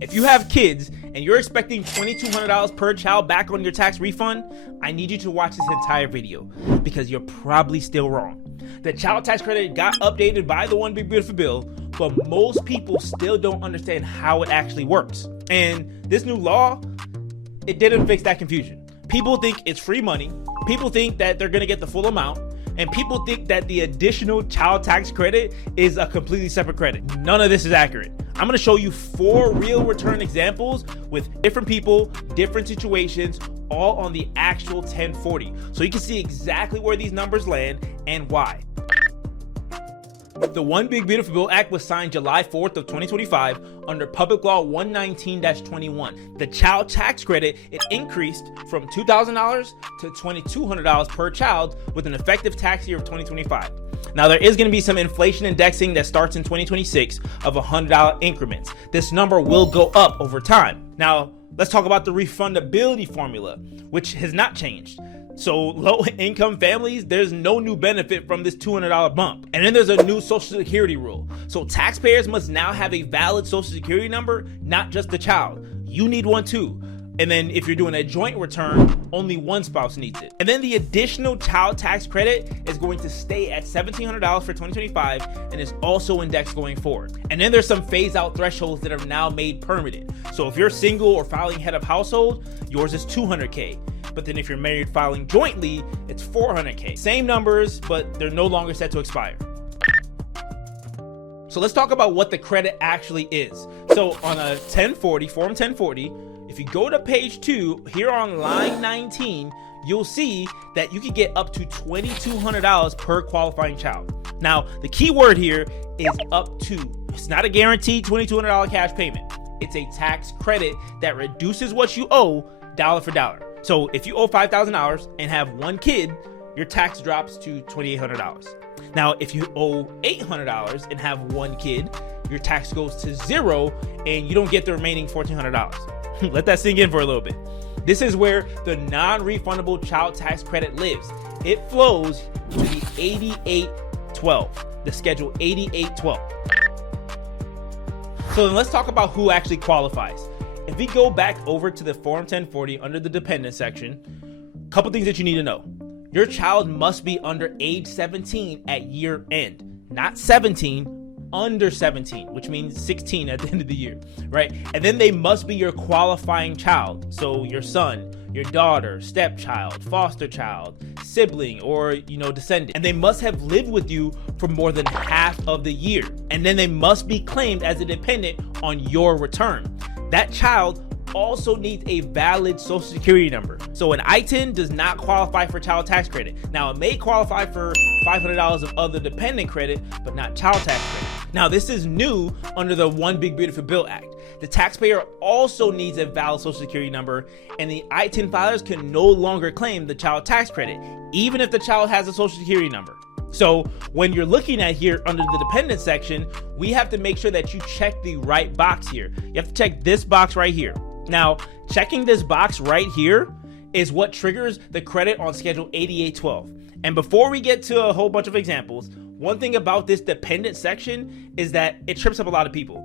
If you have kids and you're expecting $2,200 per child back on your tax refund, I need you to watch this entire video because you're probably still wrong. The child tax credit got updated by the One Big Beautiful Bill, but most people still don't understand how it actually works. And this new law, it didn't fix that confusion. People think it's free money, people think that they're gonna get the full amount, and people think that the additional child tax credit is a completely separate credit. None of this is accurate. I'm gonna show you 4 real return examples with different people, different situations, all on the actual 1040. So you can see exactly where these numbers land and why. The One Big Beautiful Bill Act was signed July 4th of 2025 under Public Law 119-21. The child tax credit, it increased from $2,000 to $2,200 per child with an effective tax year of 2025. Now there is going to be some inflation indexing that starts in 2026 of $100 increments. This number will go up over time. Now let's talk about the refundability formula, which has not changed. So low income families, there's no new benefit from this $200 bump. And then there's a new Social Security rule. So taxpayers must now have a valid Social Security number, not just the child. You need one too. And then if you're doing a joint return, only one spouse needs it. And then the additional child tax credit is going to stay at $1,700 for 2025 and is also indexed going forward. And then there's some phase out thresholds that are now made permanent. So if you're single or filing head of household, yours is $200K. But then if you're married filing jointly, it's $400K. Same numbers, but they're no longer set to expire. So let's talk about what the credit actually is. So on a 1040, Form 1040, if you go to page 2, here on line 19, you'll see that you can get up to $2,200 per qualifying child. Now, the key word here is up to. It's not a guaranteed $2,200 cash payment. It's a tax credit that reduces what you owe dollar for dollar. So if you owe $5,000 and have one kid, your tax drops to $2,800. Now, if you owe $800 and have one kid, your tax goes to $0 and you don't get the remaining $1,400. Let that sink in for a little bit. This is where the non-refundable child tax credit lives. It flows to the 8812, the schedule 8812. So then let's talk about who actually qualifies. If we go back over to the Form 1040 under the dependent section, a couple things that you need to know. Your child must be under age 17 at year end, not 17, under 17, which means 16 at the end of the year, right? And then they must be your qualifying child. So your son, your daughter, stepchild, foster child, sibling, or, descendant. And they must have lived with you for more than half of the year. And then they must be claimed as a dependent on your return. That child also needs a valid Social Security number. So an I-10 does not qualify for child tax credit. Now it may qualify for $500 of other dependent credit, but not child tax credit. Now this is new under the One Big Beautiful Bill Act. The taxpayer also needs a valid Social Security number, and the I-10 filers can no longer claim the child tax credit, even if the child has a Social Security number. So when you're looking at here under the dependent section, we have to make sure that you check the right box here. You have to check this box right here. Now, checking this box right here is what triggers the credit on schedule 8812. And before we get to a whole bunch of examples, one thing about this dependent section is that it trips up a lot of people.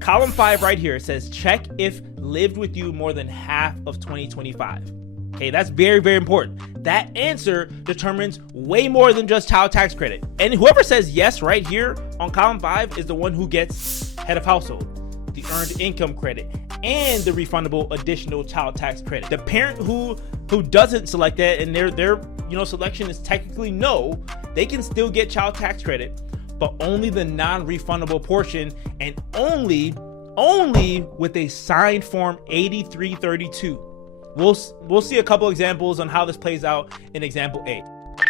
Column 5 right here says check if lived with you more than half of 2025. Okay, that's very, very important. That answer determines way more than just child tax credit. And whoever says yes right here on column 5 is the one who gets head of household, the earned income credit, and the refundable additional child tax credit. The parent who doesn't select that and their selection is technically no, they can still get child tax credit, but only the non-refundable portion, and only with a signed form 8332. We'll see a couple examples on how this plays out in example 8. All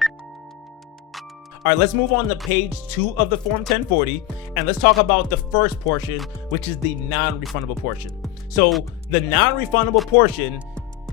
right, let's move on to page 2 of the Form 1040, and let's talk about the first portion, which is the non-refundable portion. So the non-refundable portion,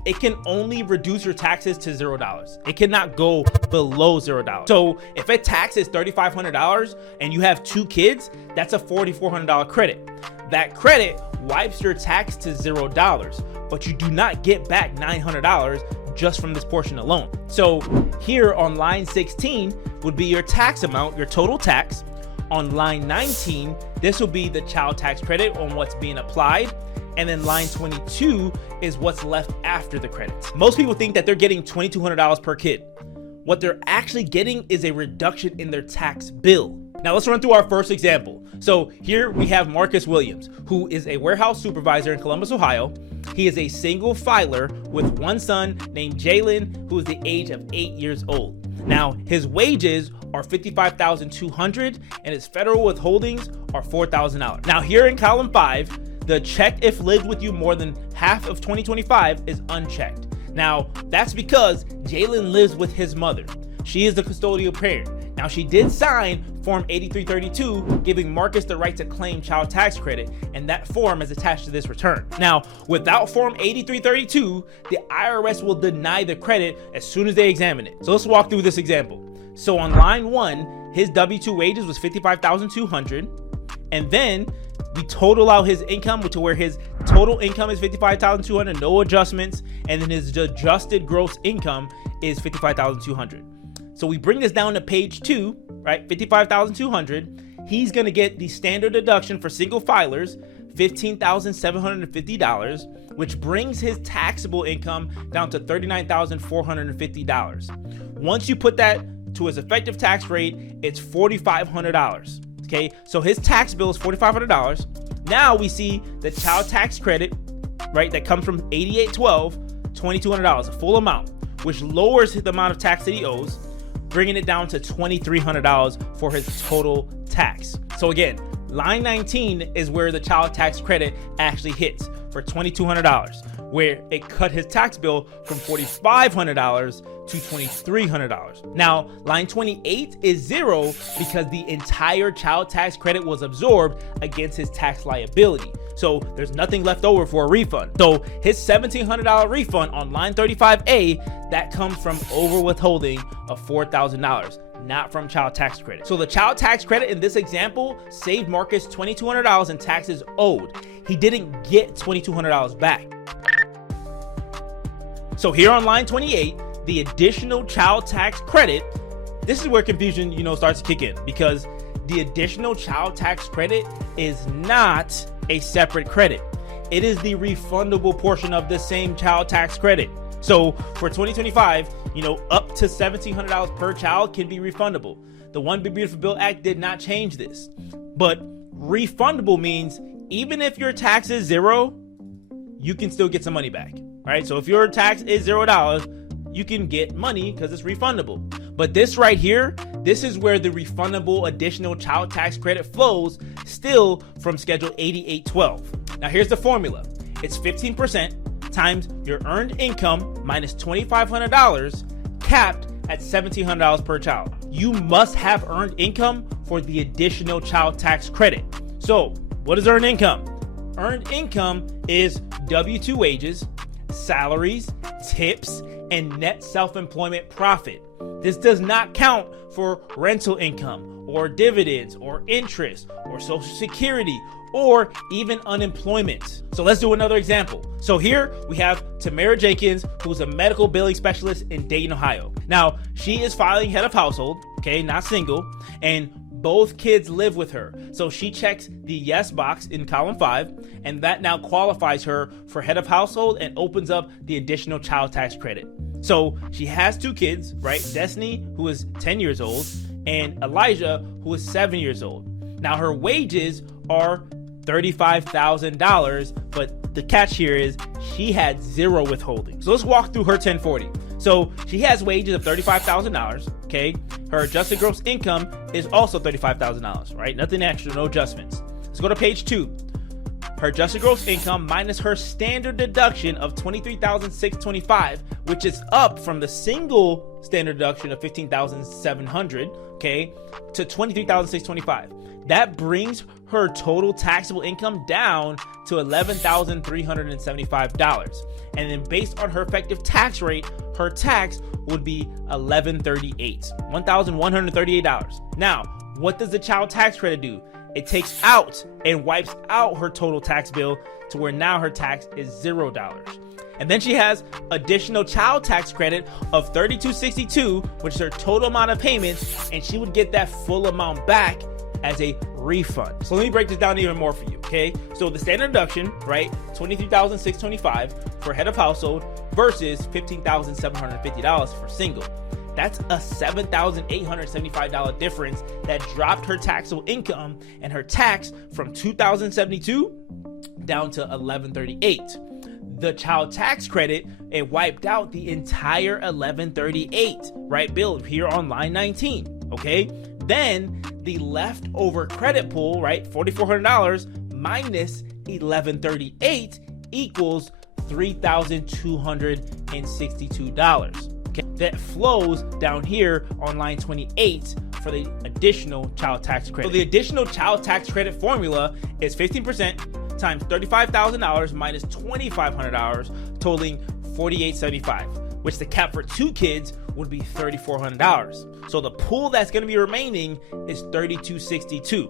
it can only reduce your taxes to $0. It cannot go below $0. So if a tax is $3,500 and you have 2 kids, that's a $4,400 credit. That credit wipes your tax to $0, but you do not get back $900 just from this portion alone. So here on line 16 would be your tax amount, your total tax, On line 19, this will be the child tax credit on what's being applied. And then line 22 is what's left after the credits. Most people think that they're getting $2,200 per kid. What they're actually getting is a reduction in their tax bill. Now let's run through our first example. So here we have Marcus Williams, who is a warehouse supervisor in Columbus, Ohio. He is a single filer with one son named Jalen, who is the age of 8 years old. Now his wages are $55,200 and his federal withholdings are $4,000. Now here in column 5, the checked if lived with you more than half of 2025 is unchecked. Now, that's because Jalen lives with his mother. She is the custodial parent. Now, she did sign Form 8332, giving Marcus the right to claim child tax credit, and that form is attached to this return. Now, without Form 8332, the IRS will deny the credit as soon as they examine it. So let's walk through this example. So on line 1, his W-2 wages was $55,200, and then we total out his income to where his total income is $55,200, no adjustments, and then his adjusted gross income is $55,200. So we bring this down to page 2, right? $55,200. He's gonna get the standard deduction for single filers, $15,750, which brings his taxable income down to $39,450. Once you put that to his effective tax rate, it's $4,500. Okay, so his tax bill is $4,500. Now we see the child tax credit, right, that comes from 8812, $2,200, a full amount, which lowers the amount of tax that he owes, bringing it down to $2,300 for his total tax. So again, line 19 is where the child tax credit actually hits for $2,200, where it cut his tax bill from $4,500 to $2,300. Now, line 28 is 0 because the entire child tax credit was absorbed against his tax liability. So there's nothing left over for a refund. So his $1,700 refund on line 35A, that comes from over withholding of $4,000, not from child tax credit. So the child tax credit in this example saved Marcus $2,200 in taxes owed. He didn't get $2,200 back. So here on line 28, the additional child tax credit, this is where confusion, starts to kick in, because the additional child tax credit is not a separate credit. It is the refundable portion of the same child tax credit. So for 2025, up to $1,700 per child can be refundable. The One Big Beautiful Bill Act did not change this, but refundable means even if your tax is 0, you can still get some money back, right? So if your tax is $0, you can get money because it's refundable. But this right here, this is where the refundable additional child tax credit flows, still from Schedule 8812. Now here's the formula. It's 15% times your earned income minus $2,500, capped at $1,700 per child. You must have earned income for the additional child tax credit. So what is earned income? Earned income is W-2 wages, salaries, tips, and net self-employment profit. This does not count for rental income or dividends or interest or Social Security or even unemployment. So let's do another example. So here we have Tamara Jenkins, who's a medical billing specialist in Dayton, Ohio. Now, she is filing head of household, okay, not single, and both kids live with her. So she checks the yes box in column 5, and that now qualifies her for head of household and opens up the additional child tax credit. So she has 2 kids, right? Destiny, who is 10 years old, and Elijah, who is 7 years old. Now her wages are $35,000, but the catch here is she had 0 withholding. So let's walk through her 1040. So she has wages of $35,000, okay? Her adjusted gross income is also $35,000, right? Nothing extra, no adjustments. Let's go to page 2. Her adjusted gross income minus her standard deduction of $23,625, which is up from the single standard deduction of $15,700, okay, to $23,625. That brings her total taxable income down to $11,375. And then based on her effective tax rate, her tax would be $1,138. Now, what does the child tax credit do? It takes out and wipes out her total tax bill to where now her tax is $0. And then she has additional child tax credit of $32.62, which is her total amount of payments, and she would get that full amount back as a refund. So let me break this down even more for you, okay? So the standard deduction, right, $23,625 for head of household versus $15,750 for single. That's a $7,875 difference that dropped her taxable income and her tax from $2,072 down to $1,138. The child tax credit, it wiped out the entire $1,138, right, bill here on line 19, okay? Then the leftover credit pool, right, $4,400 minus $1,138 equals $3,262. Okay, that flows down here on line 28 for the additional child tax credit. So the additional child tax credit formula is 15% times $35,000 minus $2,500, totaling $4,875, which the cap for 2 kids would be $3,400. So the pool that's going to be remaining is $3,262.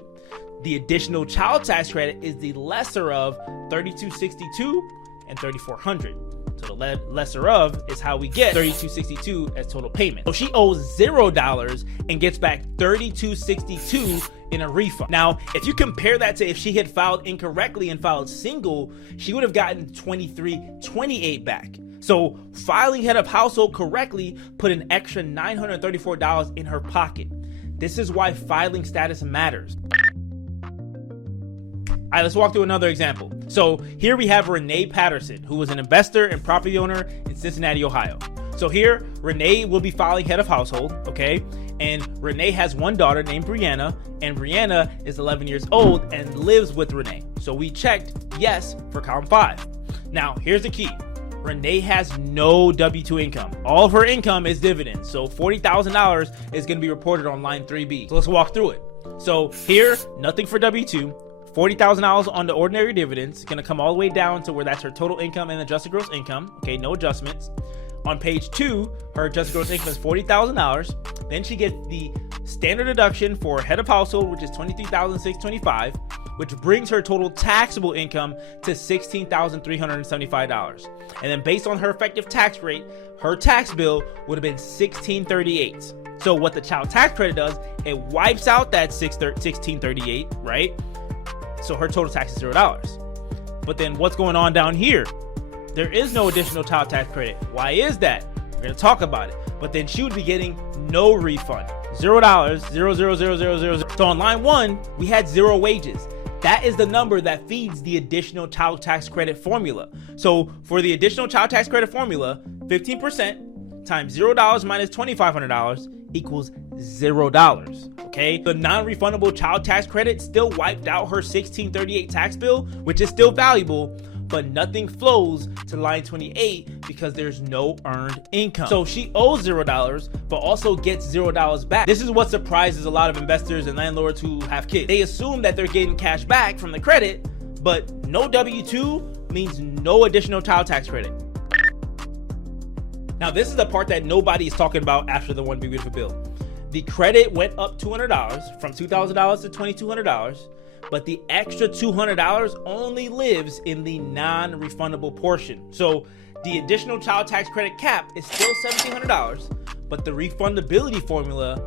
The additional child tax credit is the lesser of $3,262 and $3,400. So the lesser of is how we get $3,262 as total payment. So she owes $0 and gets back $3,262 in a refund. Now, if you compare that to if she had filed incorrectly and filed single, she would have gotten $2,328 back. So filing head of household correctly put an extra $934 in her pocket. This is why filing status matters. All right, let's walk through another example. So here we have Renee Patterson, who was an investor and property owner in Cincinnati, Ohio. So here, Renee will be filing head of household, okay? And Renee has one daughter named Brianna, and Brianna is 11 years old and lives with Renee. So we checked yes for column 5. Now, here's the key. Renee has no W-2 income. All of her income is dividends. So $40,000 is going to be reported on line 3B. So let's walk through it. So here, nothing for W-2. $40,000 on the ordinary dividends, going to come all the way down to where that's her total income and adjusted gross income. Okay, no adjustments. On page 2, her adjusted gross income is $40,000. Then she gets the standard deduction for head of household, which is $23,625, which brings her total taxable income to $16,375. And then based on her effective tax rate, her tax bill would have been $1,638. So what the child tax credit does, it wipes out that $1,638, right? So her total tax is $0. But then what's going on down here? There is no additional child tax credit. Why is that? We're going to talk about it. But then she would be getting no refund. $0, 0. So on line 1, we had 0 wages. That is the number that feeds the additional child tax credit formula. So for the additional child tax credit formula, 15% times $0 minus $2,500 equals $0. Okay, the non-refundable child tax credit still wiped out her $1,638 tax bill, which is still valuable, but nothing flows to line 28 because there's no earned income. So she owes $0, but also gets $0 back. This is what surprises a lot of investors and landlords who have kids. They assume that they're getting cash back from the credit, but no W-2 means no additional child tax credit. Now, this is the part that nobody is talking about after the One Big Beautiful Bill. The credit went up $200 from $2,000 to $2,200, but the extra $200 only lives in the non-refundable portion. So the additional child tax credit cap is still $1,700, but the refundability formula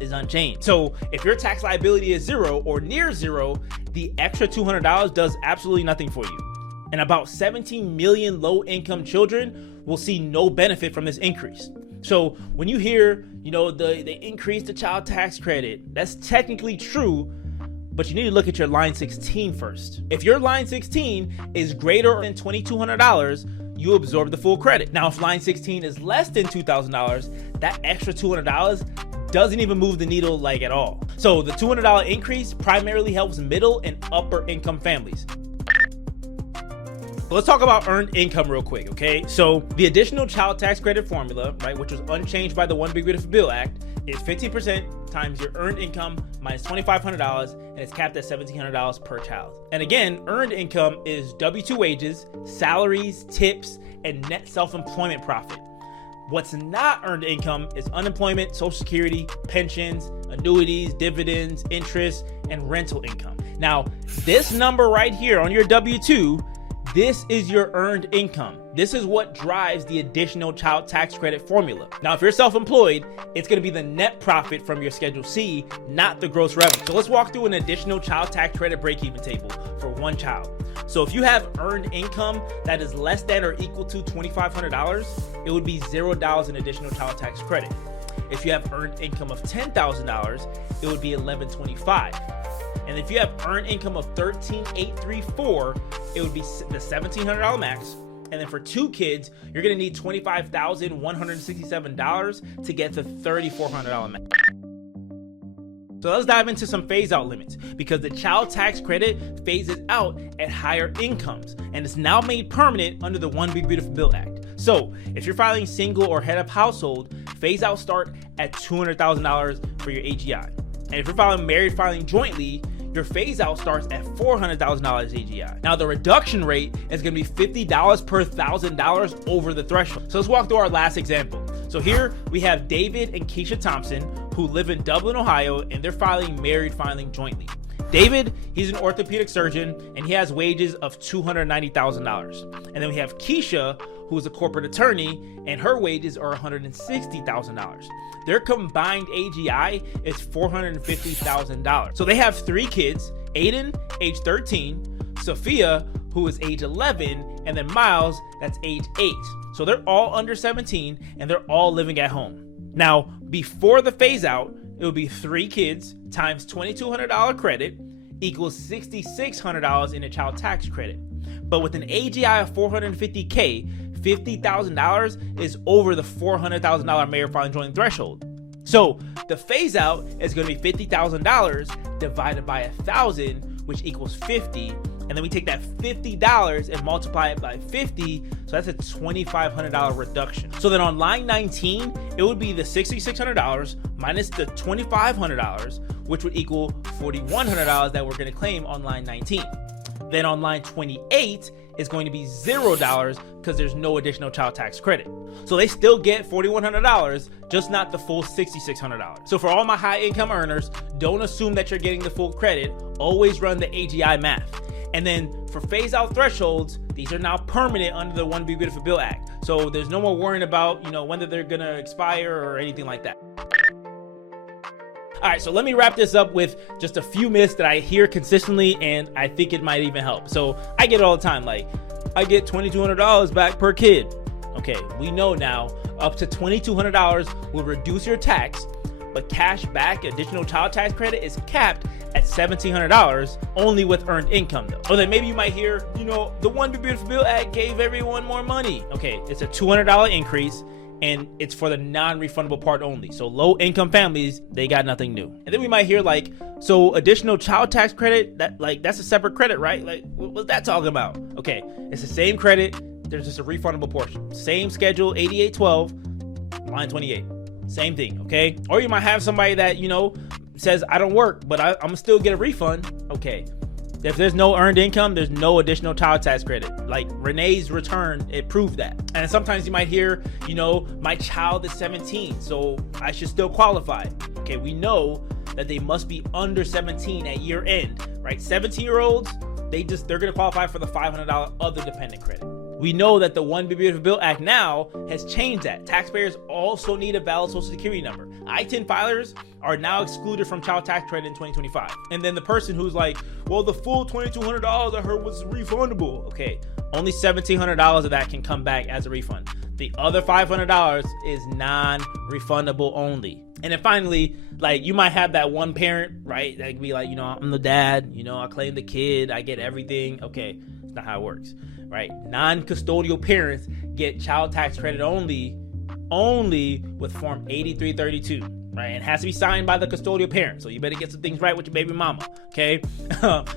is unchanged. So if your tax liability is 0 or near 0, the extra $200 does absolutely nothing for you. And about 17 million low-income children will see no benefit from this increase. So when you hear, they increased the child tax credit, that's technically true, but you need to look at your line 16 first. If your line 16 is greater than $2,200, you absorb the full credit. Now, if line 16 is less than $2,000, that extra $200 doesn't even move the needle like at all. So the $200 increase primarily helps middle and upper income families. Let's talk about earned income real quick, okay? So the additional child tax credit formula, right, which was unchanged by the One Big Beautiful Bill Act, is 15% times your earned income minus $2,500, and it's capped at $1,700 per child. And again, earned income is W-2 wages, salaries, tips, and net self-employment profit. What's not earned income is unemployment, Social Security, pensions, annuities, dividends, interest, and rental income. Now, this number right here on your W-2, This is your earned income. This is what drives the additional child tax credit formula. Now, if you're self-employed, it's gonna be the net profit from your Schedule C, not the gross revenue. So let's walk through an additional child tax credit break-even table for one child. So if you have earned income that is less than or equal to $2,500, it would be $0 in additional child tax credit. If you have earned income of $10,000, it would be $1,125. And if you have earned income of $13,834, it would be the $1,700 max. And then for 2 kids, you're gonna need $25,167 to get the $3,400 max. So let's dive into some phase out limits, because the child tax credit phases out at higher incomes and it's now made permanent under the One Big Beautiful Bill Act. So if you're filing single or head of household, phase out start at $200,000 for your AGI. And if you're filing jointly, your phase out starts at $400,000 AGI. Now the reduction rate is gonna be $50 per $1,000 over the threshold. So let's walk through our last example. So here we have David and Keisha Thompson, who live in Dublin, Ohio, and they're filing jointly. David, he's an orthopedic surgeon and he has wages of $290,000. And then we have Keisha, who is a corporate attorney, and her wages are $160,000. Their combined AGI is $450,000. So they have 3 kids: Aiden, age 13, Sophia, who is age 11, and then Miles, that's age 8. So they're all under 17 and they're all living at home. Now, before the phase out, it would be 3 kids times $2,200 credit equals $6,600 in a child tax credit. But with an AGI of $450K, $50,000 is over the $400,000 married filing joint threshold. So the phase out is going to be $50,000 divided by 1,000, which equals 50. And then we take that $50 and multiply it by 50. So that's a $2,500 reduction. So then on line 19, it would be the $6,600 minus the $2,500, which would equal $4,100 that we're going to claim on line 19. Then on line 28 is going to be $0 because there's no additional child tax credit. So they still get $4,100, just not the full $6,600. So for all my high income earners, don't assume that you're getting the full credit. Always run the AGI math. And then for phase out thresholds, these are now permanent under the One Big Beautiful Bill Act. So there's no more worrying about, whether they're gonna expire or anything like that. All right, so let me wrap this up with just a few myths that I hear consistently, and I think it might even help. So I get it all the time, like, I get $2,200 back per kid. Okay, we know now up to $2,200 will reduce your tax, but cash back additional child tax credit is capped at $1,700 only with earned income though. Or then maybe you might hear, the One Big Beautiful Bill Act gave everyone more money. Okay, it's a $200 increase, and it's for the non-refundable part only. So low income families, they got nothing new. And then we might hear like, so additional child tax credit, that's a separate credit, right? Like, what's that talking about? Okay, it's the same credit, there's just a refundable portion. Same schedule, 8812, line 28. Same thing, okay? Or you might have somebody that, says, I don't work, but I'm gonna still get a refund. Okay, if there's no earned income, there's no additional child tax credit. Like Renee's return, it proved that. And sometimes you might hear, my child is 17, so I should still qualify. Okay, we know that they must be under 17 at year end, right? 17-year-olds, they're gonna qualify for the $500 other dependent credit. We know that the One Big Beautiful Bill Act now has changed that. Taxpayers also need a valid social security number. I-10 filers are now excluded from child tax credit in 2025. And then the person who's like, well, the full $2,200 I heard was refundable. Okay, only $1,700 of that can come back as a refund. The other $500 is non-refundable only. And then finally, like, you might have that one parent, right? That can be like, I'm the dad, I claim the kid, I get everything. Okay, that's not how it works. Right? Non-custodial parents get child tax credit only with Form 8332, right? And it has to be signed by the custodial parent. So you better get some things right with your baby mama, okay?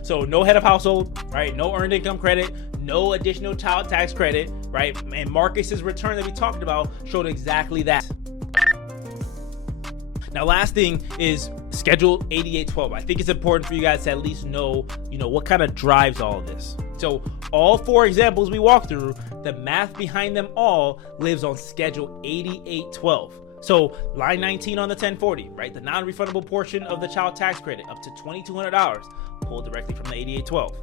So no head of household, right? No earned income credit, no additional child tax credit, right? And Marcus's return that we talked about showed exactly that. Now, last thing is Schedule 8812. I think it's important for you guys to at least know, what kind of drives all of this. So all 4 examples we walk through, the math behind them all lives on Schedule 8812. So line 19 on the 1040, right? The non-refundable portion of the child tax credit up to $2,200 pulled directly from the 8812.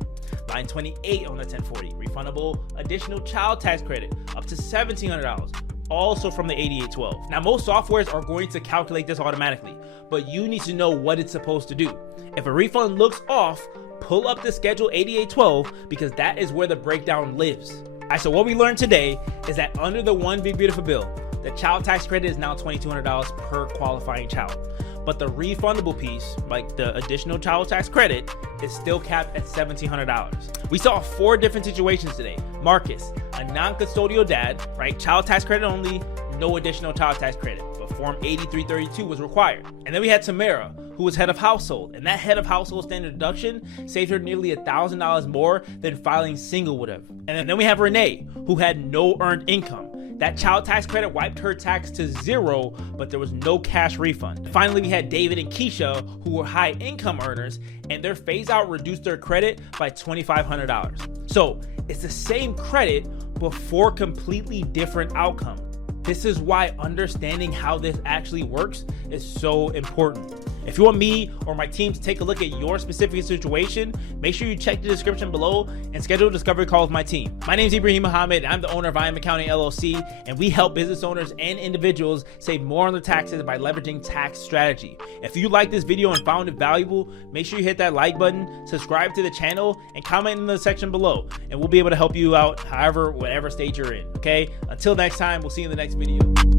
line 28 on the 1040, refundable additional child tax credit up to $1,700, also from the 8812. Now, most softwares are going to calculate this automatically, but you need to know what it's supposed to do. If a refund looks off, pull up the schedule 8812 because that is where the breakdown lives. All right, so what we learned today is that under the One Big Beautiful Bill, the child tax credit is now $2,200 per qualifying child. But the refundable piece, like the additional child tax credit, is still capped at $1,700. We saw 4 different situations today. Marcus, a non-custodial dad, right? Child tax credit only, no additional child tax credit, but Form 8332 was required. And then we had Tamara, who was head of household, and that head of household standard deduction saved her nearly $1,000 more than filing single would have. And then we have Renee, who had no earned income. That child tax credit wiped her tax to 0, but there was no cash refund. Finally, we had David and Keisha, who were high income earners, and their phase out reduced their credit by $2,500. So it's the same credit, but 4 completely different outcomes. This is why understanding how this actually works is so important. If you want me or my team to take a look at your specific situation, make sure you check the description below and schedule a discovery call with my team. My name is Ibrahim Muhammad. I'm the owner of I Am Accounting LLC, and we help business owners and individuals save more on their taxes by leveraging tax strategy. If you like this video and found it valuable, make sure you hit that like button, subscribe to the channel, and comment in the section below, and we'll be able to help you out whatever stage you're in, okay? Until next time, we'll see you in the next video.